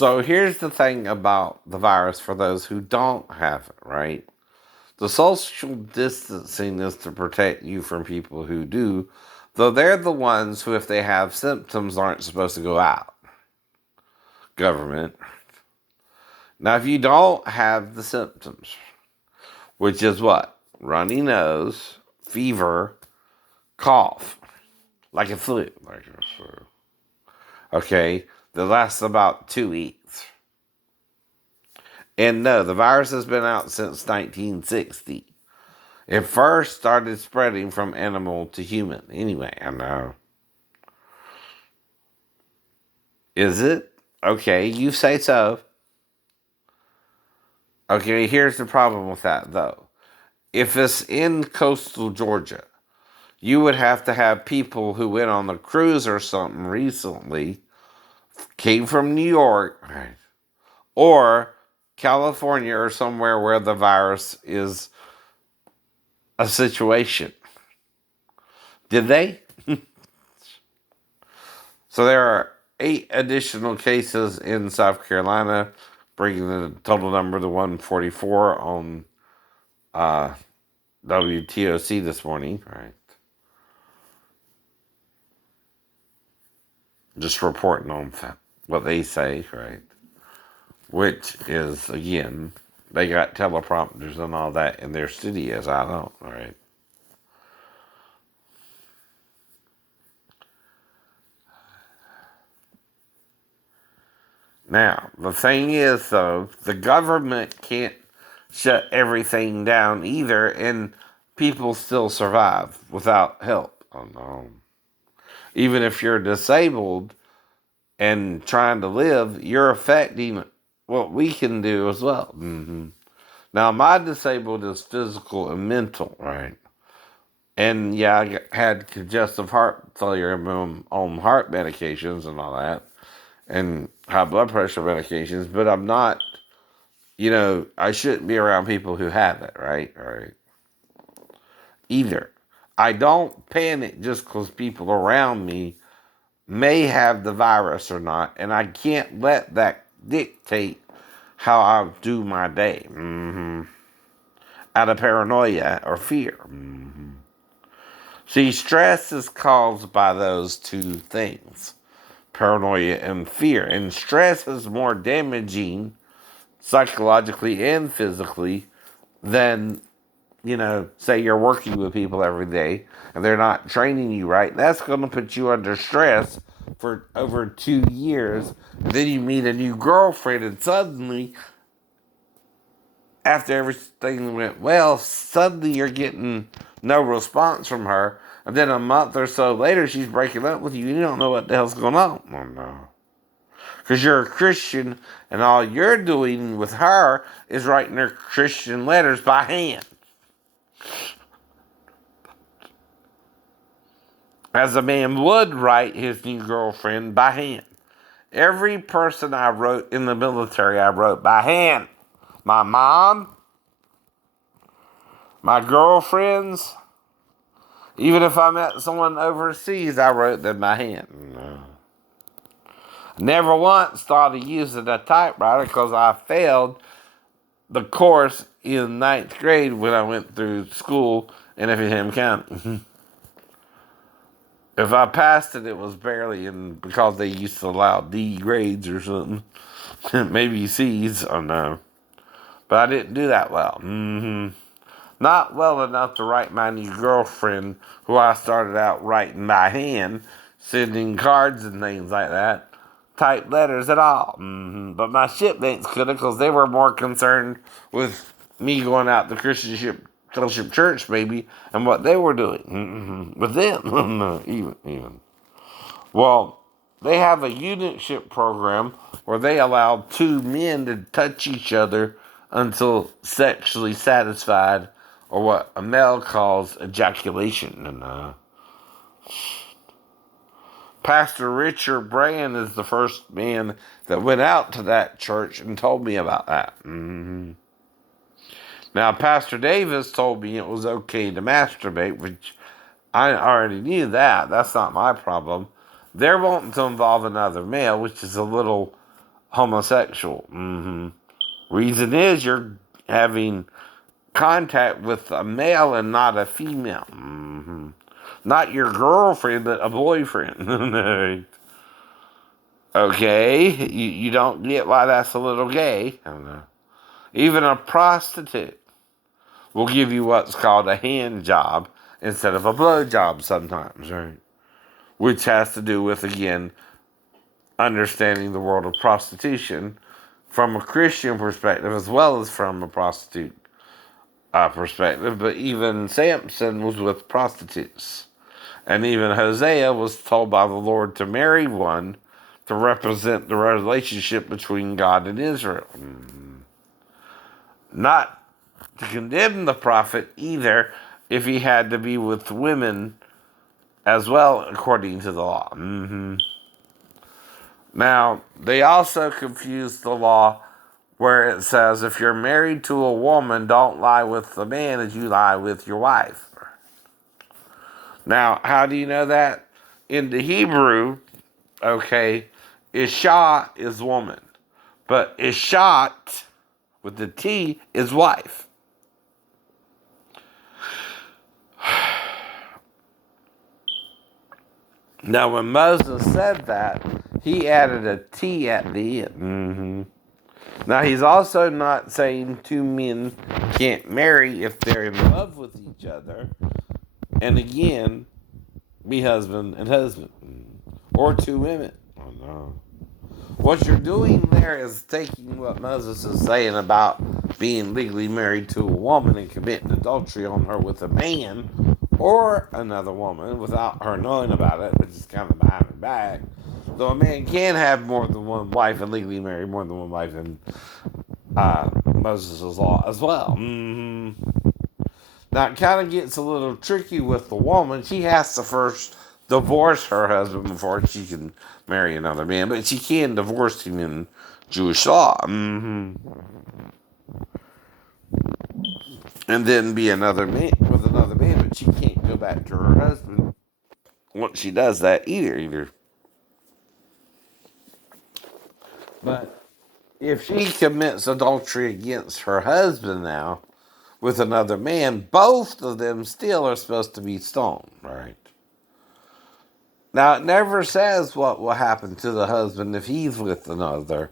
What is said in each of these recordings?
So here's the thing about the virus for those who don't have it, right? The social distancing is to protect you from people who do, though they're the ones who, if they have symptoms, aren't supposed to go out. Government. Now, if you don't have the symptoms, which is what? Runny nose, fever, cough, like a flu. Okay, that lasts about 2 weeks. And no, the virus has been out since 1960. It first started spreading from animal to human. Anyway, I know. Is it? Okay, you say so. Okay, here's the problem with that, though. If it's in coastal Georgia, you would have to have people who went on the cruise or something recently, came from New York, right, or California or somewhere where the virus is a situation. Did they? So there are 8 additional cases in South Carolina, bringing the total number to 144 on WTOC this morning. Right. Just reporting on what they say, right? Which is, again, they got teleprompters and all that in their studios. I don't, right? Now, the thing is, though, the government can't shut everything down either, and people still survive without help. Oh, no. Even if you're disabled and trying to live, you're affecting what we can do as well. Mm-hmm. Now, my disabled is physical and mental, right? And yeah, I had congestive heart failure on heart medications and all that, and high blood pressure medications, but I'm not, I shouldn't be around people who have it, right? Right. Either. I don't panic just because people around me may have the virus or not, and I can't let that dictate how I do my day. Mm-hmm. Out of paranoia or fear. Mm-hmm. See, stress is caused by those two things, paranoia and fear. And stress is more damaging psychologically and physically than, say you're working with people every day and they're not training you right. That's going to put you under stress for over 2 years. And then you meet a new girlfriend, and suddenly, after everything went well, suddenly you're getting no response from her. And then a month or so later, she's breaking up with you. You don't know what the hell's going on. Oh, no. Because you're a Christian, and all you're doing with her is writing her Christian letters by hand. As a man would write his new girlfriend by hand. Every person I wrote in the military, I wrote by hand. My mom, my girlfriends, even if I met someone overseas, I wrote them by hand. No. Never once thought of using a typewriter because I failed the course in 9th grade when I went through school in Effingham County. If I passed it, it was barely, and because they used to allow D grades or something. Maybe C's, I don't know. But I didn't do that well. Mm-hmm. Not well enough to write my new girlfriend, who I started out writing by hand, sending cards and things like that, type letters at all. Mm-hmm. But my shipmates could have, because they were more concerned with me going out to Christian Fellowship Church, maybe, and what they were doing. Mm-hmm. With them. No, even. Well, they have a unitship program where they allow 2 men to touch each other until sexually satisfied, or what a male calls ejaculation. And Pastor Richard Brand is the first man that went out to that church and told me about that. Mm-hmm. Now, Pastor Davis told me it was okay to masturbate, which I already knew that. That's not my problem. They're wanting to involve another male, which is a little homosexual. Reason is you're having contact with a male and not a female. Not your girlfriend, but a boyfriend. Okay, you don't get why that's a little gay. I don't know. Even a prostitute will give you what's called a hand job instead of a blow job sometimes, right? Which has to do with, again, understanding the world of prostitution from a Christian perspective as well as from a prostitute perspective. But even Samson was with prostitutes. And even Hosea was told by the Lord to marry one to represent the relationship between God and Israel. Not to condemn the prophet either if he had to be with women as well, according to the law. Now, they also confuse the law where it says if you're married to a woman, don't lie with the man as you lie with your wife. Now, how do you know that? In the Hebrew, okay, Isha is woman, but Ishat with the T is wife. Now, when Moses said that, he added a T at the end. Now, he's also not saying two men can't marry if they're in love with each other. And again, be husband and husband. Or two women. Oh, no. What you're doing there is taking what Moses is saying about being legally married to a woman and committing adultery on her with a man or another woman without her knowing about it, which is kind of behind her back. Though a man can have more than one wife and legally marry more than one wife in Moses' law as well. Now, it kind of gets a little tricky with the woman. She has to first divorce her husband before she can marry another man, but she can divorce him in Jewish law. And then be another man with another man, but she can't go back to her husband once she does that either. But if she commits adultery against her husband now with another man, both of them still are supposed to be stoned, right? Now, it never says what will happen to the husband if he's with another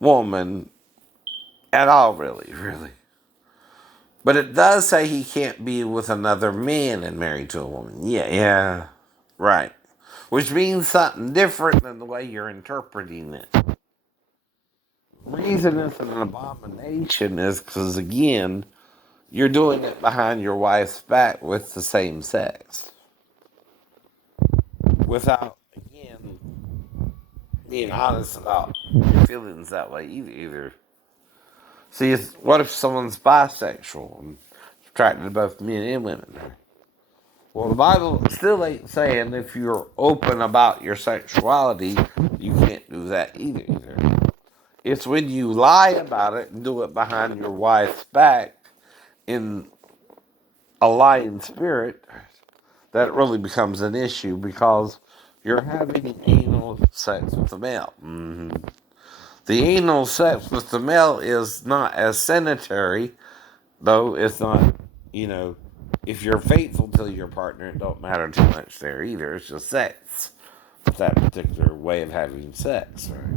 woman at all, really. But it does say he can't be with another man and married to a woman. Yeah, right. Which means something different than the way you're interpreting it. The reason it's an abomination is because, again, you're doing it behind your wife's back with the same sex. Without, again, being honest about your feelings that way either. See, what if someone's bisexual and attracted to both men and women? Well, the Bible still ain't saying if you're open about your sexuality, you can't do that either. It's when you lie about it and do it behind your wife's back in a lying spirit that it really becomes an issue because you're having anal sex with a male. The anal sex with the male is not as sanitary, though it's not, if you're faithful to your partner, it don't matter too much there either. It's just sex. It's that particular way of having sex, right?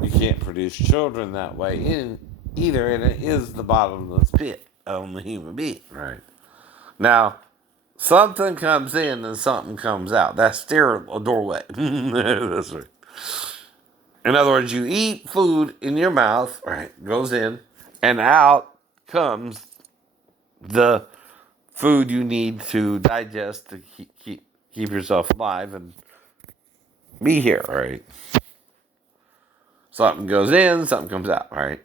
You can't produce children that way either, and it is the bottomless pit on the human being, right? Now, something comes in and something comes out. That's still a doorway. That's right. In other words, you eat food in your mouth, right? Goes in, and out comes the food you need to digest to keep yourself alive and be here, right? Something goes in, something comes out, right?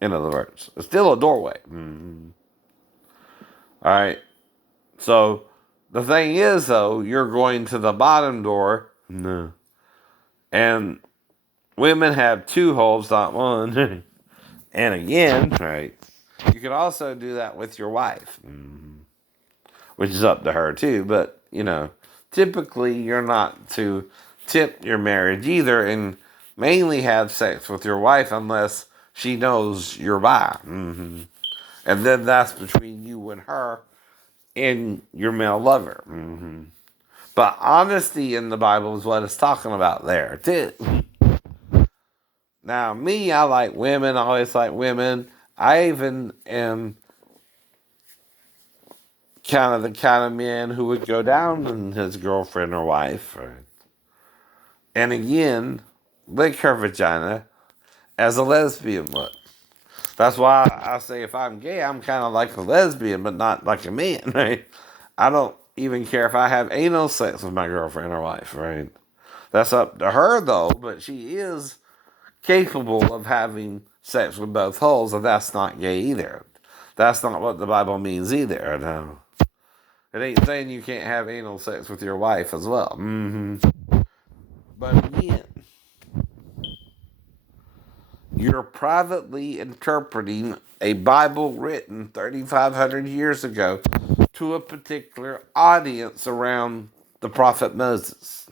In other words, it's still a doorway. All right. So the thing is, though, you're going to the bottom door. No. And women have two holes, not one. And again, right, you can also do that with your wife, which is up to her too. But, typically you're not to tip your marriage either. And mainly have sex with your wife unless she knows you're bi. And then that's between you and her and your male lover. But honesty in the Bible is what it's talking about there, too. Now, me, I like women, I always like women. I even am kind of man who would go down on his girlfriend or wife, and again, lick her vagina as a lesbian would. That's why I say if I'm gay, I'm kind of like a lesbian, but not like a man, right? I don't even care if I have anal sex with my girlfriend or wife, right? That's up to her, though, but she is capable of having sex with both holes, and that's not gay either. That's not what the Bible means either, no. It ain't saying you can't have anal sex with your wife as well. But again, you're privately interpreting a Bible written 3,500 years ago to a particular audience around the prophet Moses.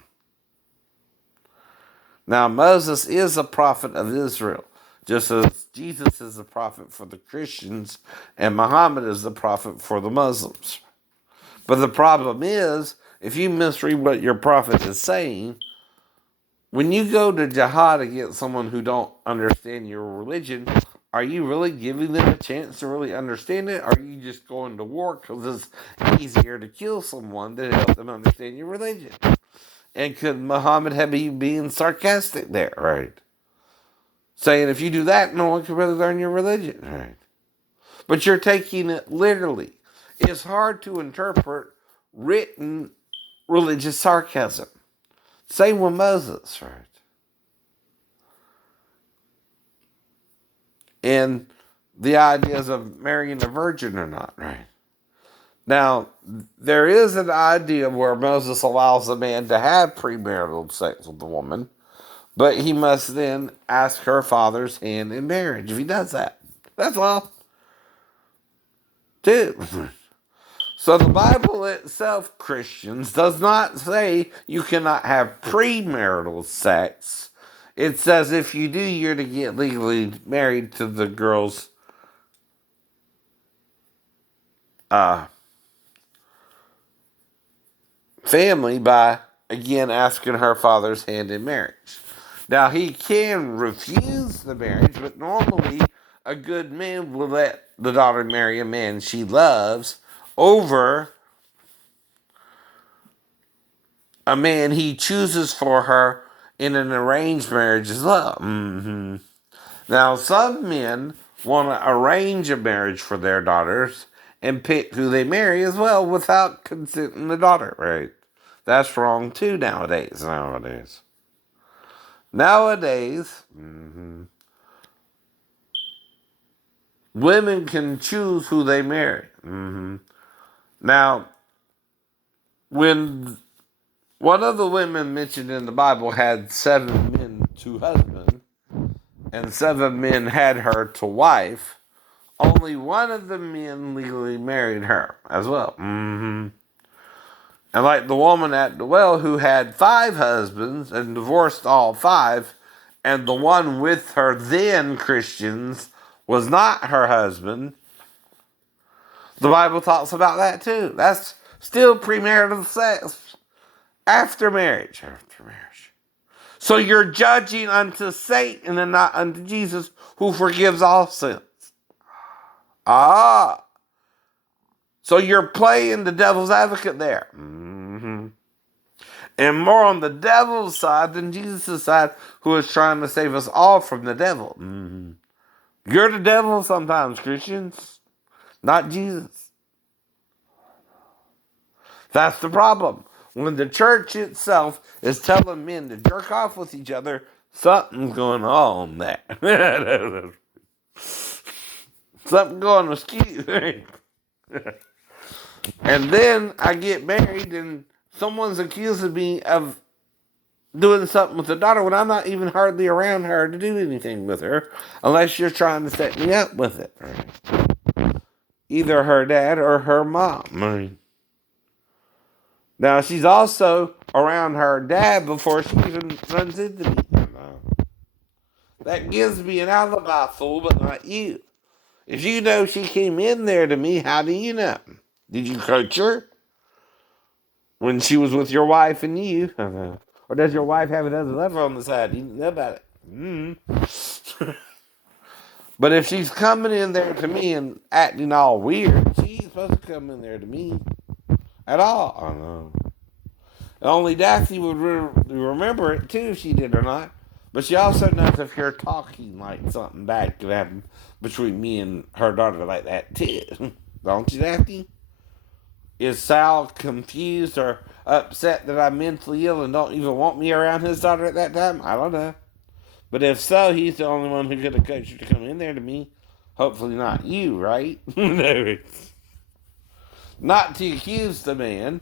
Now, Moses is a prophet of Israel, just as Jesus is a prophet for the Christians and Muhammad is the prophet for the Muslims. But the problem is, if you misread what your prophet is saying, when you go to jihad against someone who don't understand your religion, are you really giving them a chance to really understand it? Or are you just going to war because it's easier to kill someone than help them understand your religion? And could Muhammad have been being sarcastic there, right? Saying if you do that, no one can really learn your religion, right? But you're taking it literally. It's hard to interpret written religious sarcasm. Same with Moses, right? And the ideas of marrying a virgin or not, right? Now, there is an idea where Moses allows a man to have premarital sex with a woman, but he must then ask her father's hand in marriage if he does that. That's all. Dude. So the Bible itself, Christians, does not say you cannot have premarital sex. It says if you do, you're to get legally married to the girl's family by, again, asking her father's hand in marriage. Now, he can refuse the marriage, but normally a good man will let the daughter marry a man she loves over a man he chooses for her in an arranged marriage as well. Now, some men want to arrange a marriage for their daughters and pick who they marry as well without consenting the daughter, right? That's wrong too nowadays. Nowadays, women can choose who they marry. Now, when one of the women mentioned in the Bible had 7 men to husband, and 7 men had her to wife, only one of the men legally married her as well. And like the woman at the well who had 5 husbands and divorced all 5, and the one with her then, Christians, was not her husband, the Bible talks about that too. That's still premarital sex after marriage. After marriage. So you're judging unto Satan and not unto Jesus, who forgives all sins. So you're playing the devil's advocate there. And more on the devil's side than Jesus' side, who is trying to save us all from the devil. You're the devil sometimes, Christians, not Jesus. That's the problem. When the church itself is telling men to jerk off with each other, something's going on there. Something going askew. And then I get married and someone's accusing me of doing something with the daughter when I'm not even hardly around her to do anything with her, unless you're trying to set me up with it. Either her dad or her mom. Now, she's also around her dad before she even runs into me. That gives me an alibi, fool, but not you. If you know she came in there to me, how do you know? Did you coach her when she was with your wife and you? Or does your wife have another lover on the side? You know about it. But if she's coming in there to me and acting all weird, she ain't supposed to come in there to me at all. I know. Only Daphne would remember it too if she did or not. But she also knows if you're talking like something bad could happen between me and her daughter like that too. Don't you, Daphne? Is Sal confused or upset that I'm mentally ill and don't even want me around his daughter at that time? I don't know. But if so, he's the only one who could have coached her to come in there to me. Hopefully not you, right? No. Not to accuse the man,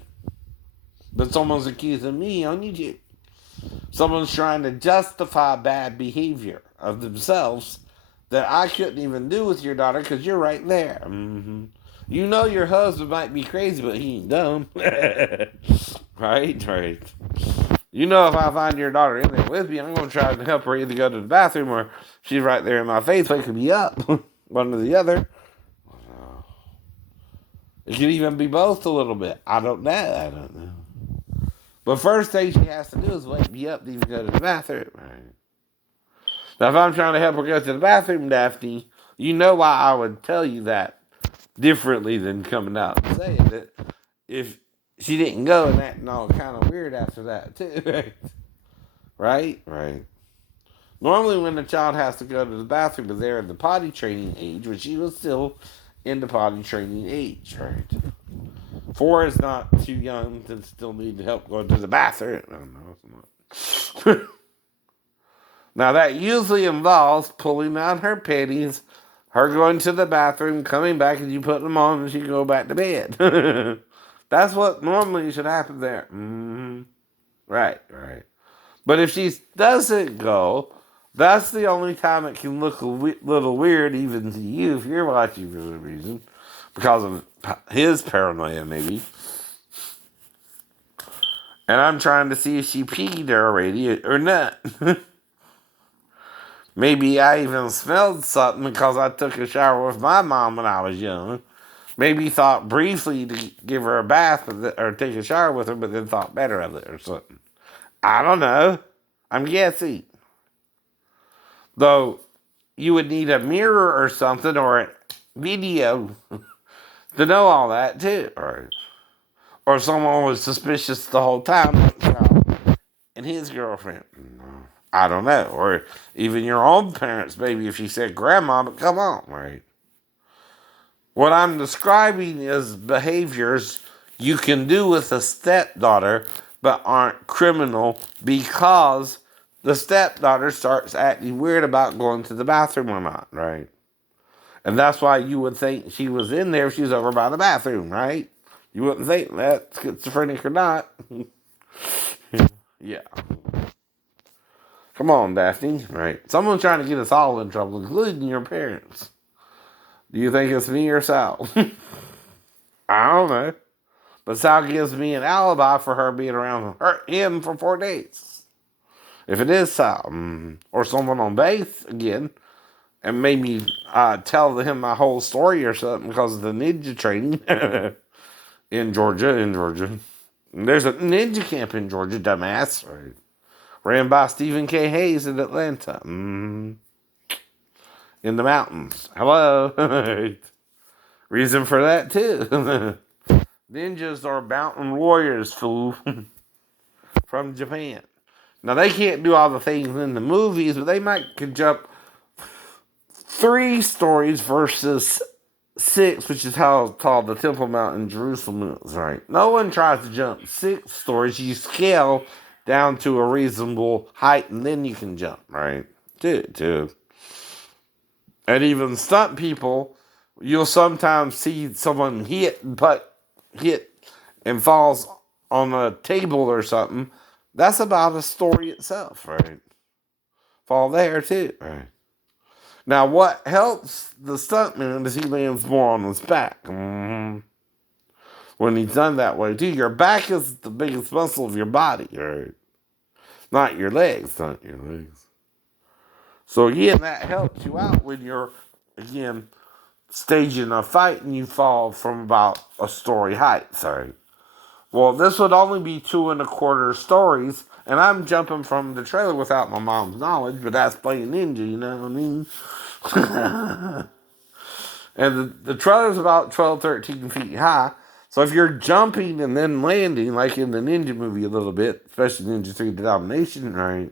but someone's accusing me on YouTube. Someone's trying to justify bad behavior of themselves that I couldn't even do with your daughter because you're right there. Mm-hmm. You know your husband might be crazy, but he ain't dumb. Right? Right. You know if I find your daughter in there with me, I'm going to try to help her either go to the bathroom or she's right there in my face waking me up. One or the other. It could even be both a little bit. I don't know. I don't know. But first thing she has to do is wake me up to even go to the bathroom. Right. Now, if I'm trying to help her go to the bathroom, Daphne, you know why I would tell you that differently than coming out and saying it. If she didn't go and acting all kind of weird after that, too. Right? Right. Normally, when a child has to go to the bathroom, but they're in the potty training age, which she was still in the potty training age, right? 4 is not too young to still need help going to the bathroom. I don't know. It's not. Now, that usually involves pulling on her panties, her going to the bathroom, coming back, and you putting them on, and she can go back to bed. That's what normally should happen there. Mm-hmm. Right, right. But if she doesn't go, that's the only time it can look a little weird, even to you, if you're watching for some reason, because of his paranoia, maybe. And I'm trying to see if she peed already or not. Maybe I even smelled something because I took a shower with my mom when I was young. Maybe thought briefly to give her a bath or take a shower with her, but then thought better of it or something. I don't know. I'm guessing. Though you would need a mirror or something or a video to know all that too. Or someone was suspicious the whole time and his girlfriend. I don't know. Or even your own parents, maybe if she said grandma, but come on, right? What I'm describing is behaviors you can do with a stepdaughter, but aren't criminal because the stepdaughter starts acting weird about going to the bathroom or not, right? And that's why you would think she was in there if she was over by the bathroom, right? You wouldn't think that, schizophrenic or not. Yeah. Come on, Daphne. Right. Someone's trying to get us all in trouble, including your parents. Do you think it's me or Sal? I don't know. But Sal gives me an alibi for her being around him for 4 days. If it is Sal, or someone on base again, and maybe tell him my whole story or something because of the ninja training in Georgia. And there's a ninja camp in Georgia, dumbass. Right. Ran by Stephen K. Hayes in Atlanta. In the mountains. Hello. Reason for that, too. Ninjas are mountain warriors, fool. From Japan. Now, they can't do all the things in the movies, but they could jump 3 stories versus 6, which is how tall the Temple Mount in Jerusalem is, right? No one tries to jump 6 stories. You scale down to a reasonable height, and then you can jump, right? Two. And even stunt people, you'll sometimes see someone hit and falls on a table or something. That's about a story itself, right? Fall there too, right? Now, what helps the stuntman is he lands more on his back. When he's done that way too, your back is the biggest muscle of your body, right? Not your legs. So again, that helps you out when you're, again, staging a fight and you fall from about a story height. Sorry. Well, this would only be 2.25 stories, and I'm jumping from the trailer without my mom's knowledge, but that's playing ninja, you know what I mean? And the trailer's about 12, 13 feet high. So if you're jumping and then landing, like in the Ninja movie a little bit, especially Ninja 3 The Domination, right?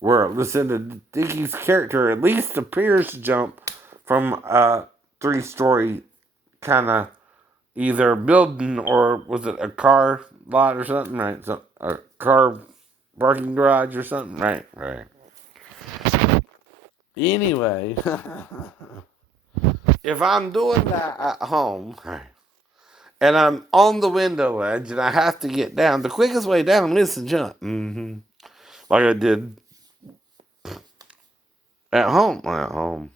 Where Lucinda Dickey's character at least appears to jump from a 3-story kind of either building or was it a car lot or something, right? So, a car parking garage or something, right? Right. Anyway, if I'm doing that at home, right, and I'm on the window ledge and I have to get down, the quickest way down is to jump. Like I did at home. At home.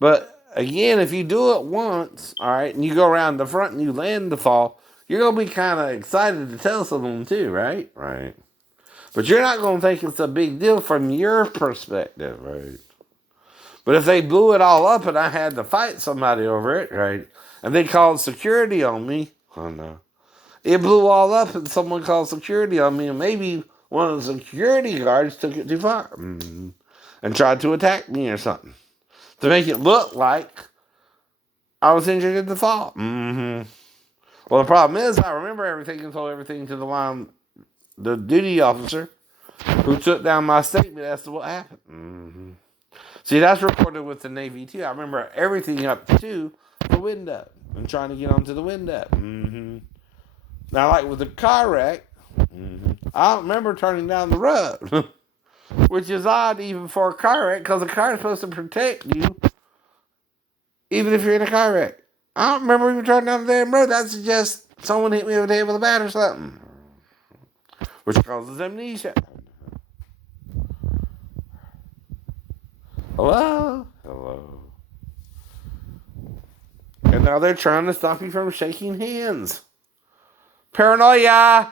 But again, if you do it once, all right, and you go around the front and you land the fall, you're going to be kind of excited to tell someone too, right? Right. But you're not going to think it's a big deal from your perspective, right? But if they blew it all up and I had to fight somebody over it, right, and they called security on me, oh no. It blew all up and someone called security on me and maybe one of the security guards took it too far and tried to attack me or something to make it look like I was injured in the fall. Well, the problem is I remember everything and told everything to the duty officer who took down my statement as to what happened. See, that's recorded with the Navy too. I remember everything up to the window and trying to get onto the window. Now, like with the car wreck, I don't remember turning down the road, which is odd even for a car wreck because a car is supposed to protect you even if you're in a car wreck. I don't remember even turning down the damn road. That suggests someone hit me over the head with a bat or something, which causes amnesia. Hello? Hello. And now they're trying to stop you from shaking hands. Paranoia!